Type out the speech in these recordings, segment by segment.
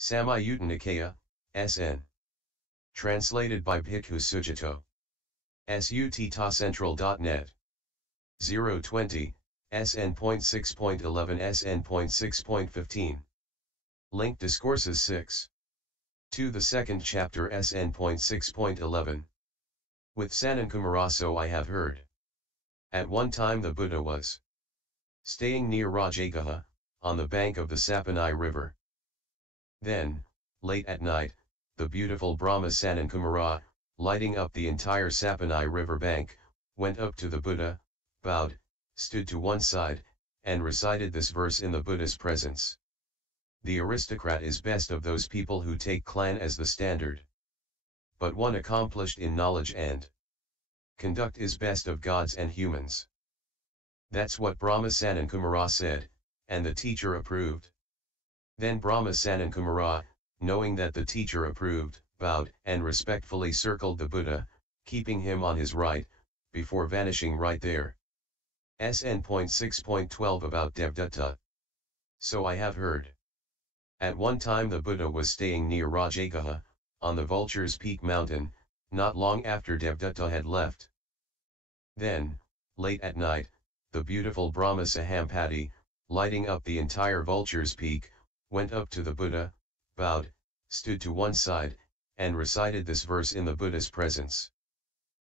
Samyutta Nikaya, SN. Translated by Bhikkhu Sujato. SUT-central.net. 020, SN.6.11-SN.6.15. Link Discourses 6. To the second chapter SN.6.11. With Sanankumara so I have heard. At one time the Buddha was staying near Rajagaha, on the bank of the Sappini river. Then, late at night, the beautiful Brahma Sanankumara, lighting up the entire Sappini river bank, went up to the Buddha, bowed, stood to one side, and recited this verse in the Buddha's presence. The aristocrat is best of those people who take clan as the standard. But one accomplished in knowledge and conduct is best of gods and humans. That's what Brahma Sanankumara said, and the teacher approved. Then Brahma Sanankumara, knowing that the teacher approved, bowed and respectfully circled the Buddha, keeping him on his right, before vanishing right there. SN.6.12 about Devadatta. So I have heard. At one time the Buddha was staying near Rajagaha, on the Vulture's peak mountain, not long after Devadatta had left. Then, late at night, the beautiful Brahma Sahampati, lighting up the entire Vulture's peak, went up to the Buddha, bowed, stood to one side, and recited this verse in the Buddha's presence.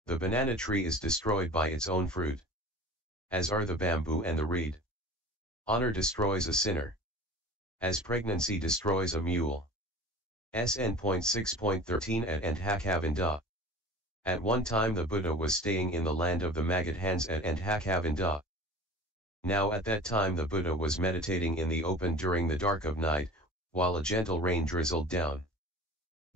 The banana tree is destroyed by its own fruit, as are the bamboo and the reed. Honor destroys a sinner, as pregnancy destroys a mule. SN.6.13 and At one time the Buddha was staying in the land of the Magadhans and Hakavinda. Now at that time the Buddha was meditating in the open during the dark of night, while a gentle rain drizzled down.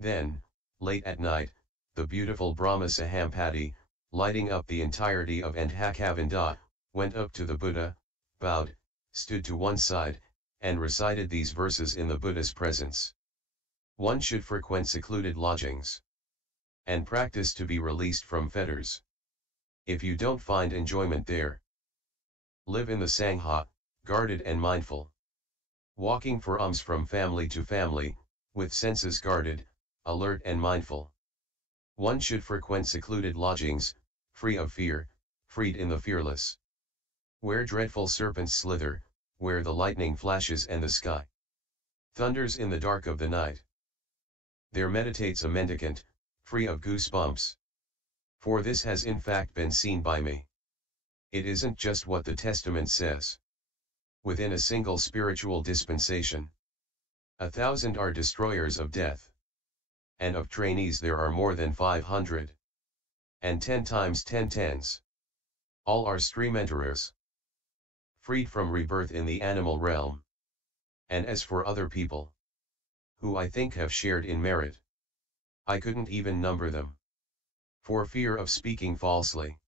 Then, late at night, the beautiful Brahma Sahampati, lighting up the entirety of Hakavinda, went up to the Buddha, bowed, stood to one side, and recited these verses in the Buddha's presence. One should frequent secluded lodgings and practice to be released from fetters. If you don't find enjoyment there, live in the Sangha, guarded and mindful. Walking for alms from family to family, with senses guarded, alert and mindful. One should frequent secluded lodgings, free of fear, freed in the fearless. Where dreadful serpents slither, where the lightning flashes and the sky thunders in the dark of the night. There meditates a mendicant, free of goosebumps. For this has in fact been seen by me. It isn't just what the Testament says. Within a single spiritual dispensation, 1,000 are destroyers of death. And of trainees there are more than 500. And 10 times 10 tens. All are stream enterers, freed from rebirth in the animal realm. And as for other people, who I think have shared in merit, I couldn't even number them, for fear of speaking falsely.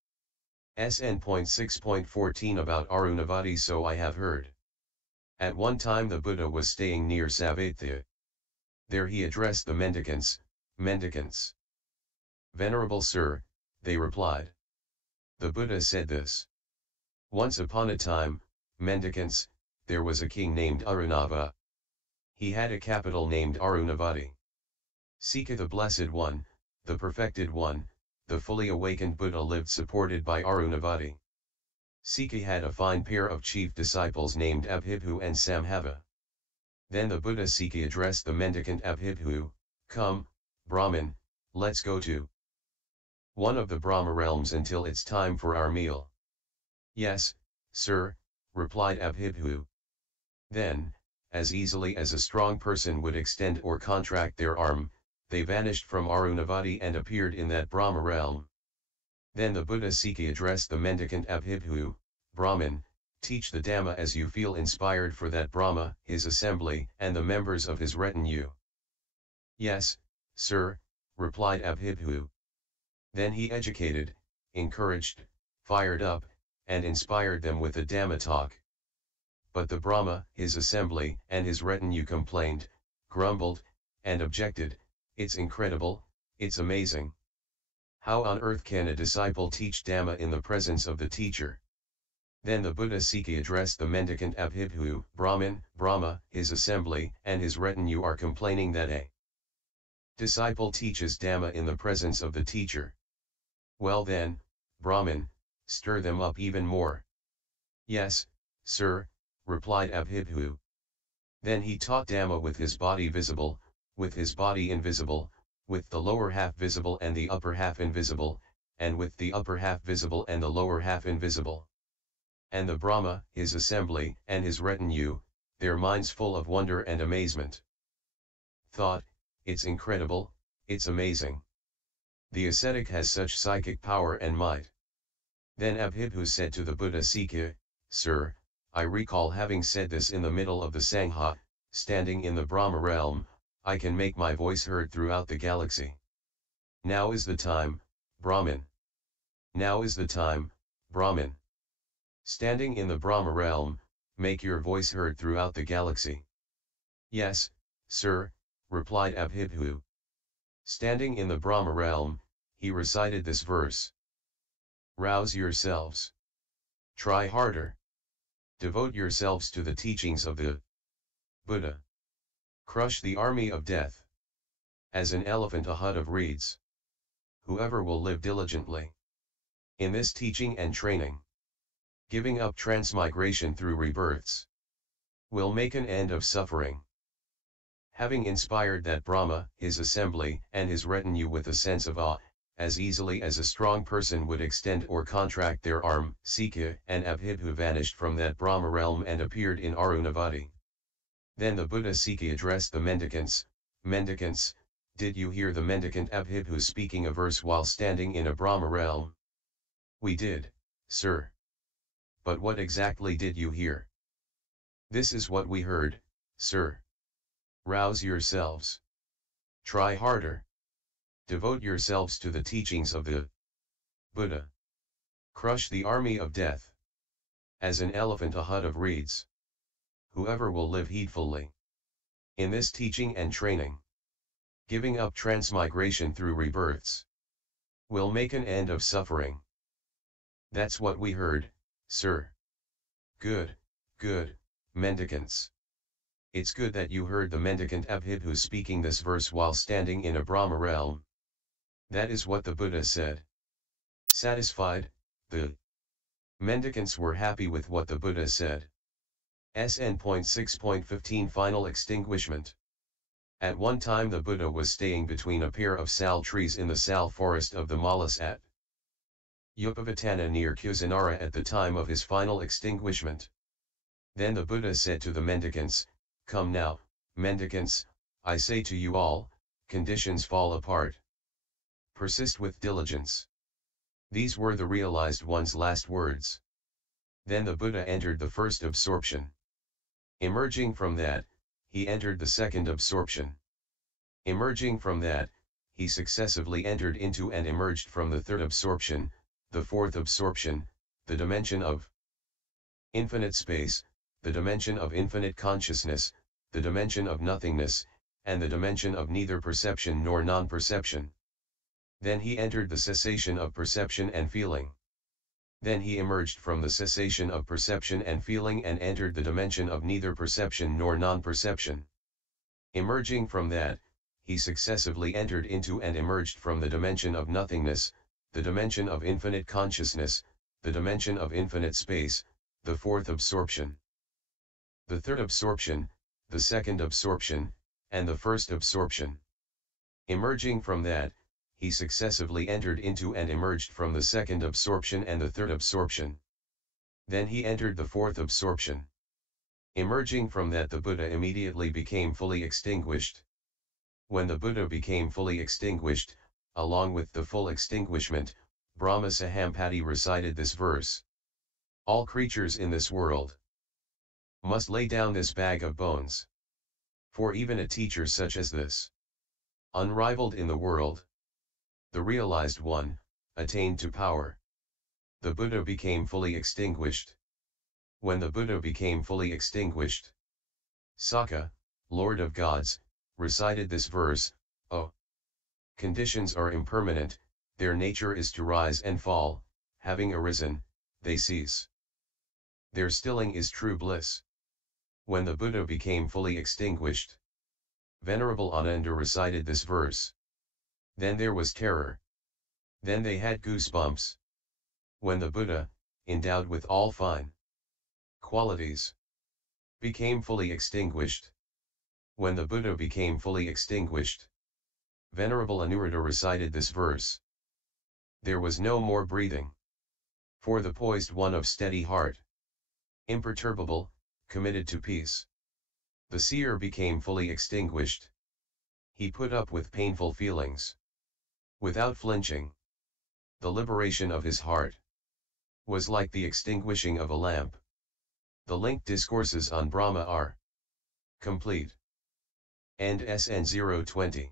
SN.6.14 about Arunavati so I have heard. At one time the Buddha was staying near Savatthi. There he addressed the mendicants, "Mendicants, Venerable Sir," they replied. The Buddha said this. Once upon a time, mendicants, there was a king named Arunava. He had a capital named Arunavati. Sika the Blessed One, the Perfected One, the fully awakened Buddha lived supported by Arunavati. Sika had a fine pair of chief disciples named Abhibhu and Samhava. Then the Buddha Sika addressed the mendicant Abhibhu, "Come, Brahmin, let's go to one of the Brahma realms until it's time for our meal." "Yes, sir," replied Abhibhu. Then, as easily as a strong person would extend or contract their arm, they vanished from Arunavati and appeared in that Brahma realm. Then the Buddha Sika addressed the mendicant Abhibhu, "Brahmin, teach the Dhamma as you feel inspired for that Brahma, his assembly, and the members of his retinue." "Yes, sir," replied Abhibhu. Then he educated, encouraged, fired up, and inspired them with the Dhamma talk. But the Brahma, his assembly, and his retinue complained, grumbled, and objected, "It's incredible, it's amazing. How on earth can a disciple teach Dhamma in the presence of the teacher?" Then the Buddha Sikhi addressed the mendicant Abhibhu, Brahman, Brahma, his assembly, and his retinue are complaining that a disciple teaches Dhamma in the presence of the teacher. Well then, Brahman, stir them up even more. Yes, sir, replied Abhibhu. Then he taught Dhamma with his body visible, with his body invisible, with the lower half visible and the upper half invisible, and with the upper half visible and the lower half invisible. And the Brahma, his assembly, and his retinue, their minds full of wonder and amazement, thought, it's incredible, it's amazing. The ascetic has such psychic power and might. Then Abhibhu said to the Buddha Sikhi, Sir, I recall having said this in the middle of the Sangha, standing in the Brahma realm, I can make my voice heard throughout the galaxy. Now is the time, Brahman. Now is the time, Brahman. Standing in the Brahma realm, make your voice heard throughout the galaxy. Yes, sir, replied Abhibhu. Standing in the Brahma realm, he recited this verse. Rouse yourselves. Try harder. Devote yourselves to the teachings of the Buddha. Crush the army of death. As an elephant a hut of reeds. Whoever will live diligently in this teaching and training, giving up transmigration through rebirths, will make an end of suffering. Having inspired that Brahma, his assembly, and his retinue with a sense of awe, as easily as a strong person would extend or contract their arm, Sikhi and Abhibhu vanished from that Brahma realm and appeared in Arunavati. Then the Buddha Sikhi addressed the mendicants, Mendicants, did you hear the mendicant Abhibhu speaking a verse while standing in a Brahma realm? We did, sir. But what exactly did you hear? This is what we heard, sir. Rouse yourselves. Try harder. Devote yourselves to the teachings of the Buddha. Crush the army of death. As an elephant a hut of reeds. Whoever will live heedfully in this teaching and training, giving up transmigration through rebirths, will make an end of suffering. That's what we heard, sir. Good, good, mendicants. It's good that you heard the mendicant Abhibhu speaking this verse while standing in a Brahma realm. That is what the Buddha said. Satisfied, the mendicants were happy with what the Buddha said. SN.6.15 Final extinguishment. At one time the Buddha was staying between a pair of sal trees in the sal forest of the Malas at Upavatana near Kusinara at the time of his final extinguishment. Then the Buddha said to the mendicants, Come now, mendicants, I say to you all, conditions fall apart. Persist with diligence. These were the realized one's last words. Then the Buddha entered the first absorption. Emerging from that, he entered the second absorption. Emerging from that, he successively entered into and emerged from the third absorption, the fourth absorption, the dimension of infinite space, the dimension of infinite consciousness, the dimension of nothingness, and the dimension of neither perception nor non-perception. Then he entered the cessation of perception and feeling. Then he emerged from the cessation of perception and feeling and entered the dimension of neither perception nor non-perception. Emerging from that, he successively entered into and emerged from the dimension of nothingness, the dimension of infinite consciousness, the dimension of infinite space, the fourth absorption, the third absorption, the second absorption, and the first absorption. Emerging from that, he successively entered into and emerged from the second absorption and the third absorption. Then he entered the fourth absorption. Emerging from that, the Buddha immediately became fully extinguished. When the Buddha became fully extinguished, along with the full extinguishment, Brahma Sahampati recited this verse. All creatures in this world must lay down this bag of bones. For even a teacher such as this, unrivaled in the world, the realized one, attained to power. The Buddha became fully extinguished. When the Buddha became fully extinguished, Sakka, Lord of Gods, recited this verse, Oh! Conditions are impermanent, their nature is to rise and fall, having arisen, they cease. Their stilling is true bliss. When the Buddha became fully extinguished, Venerable Ananda recited this verse. Then there was terror. Then they had goosebumps. When the Buddha, endowed with all fine qualities, became fully extinguished. When the Buddha became fully extinguished, Venerable Anuruddha recited this verse. There was no more breathing. For the poised one of steady heart, imperturbable, committed to peace, the seer became fully extinguished. He put up with painful feelings without flinching. The liberation of his heart was like the extinguishing of a lamp. The linked discourses on Brahma are complete. End SN.6.11-SN.6.15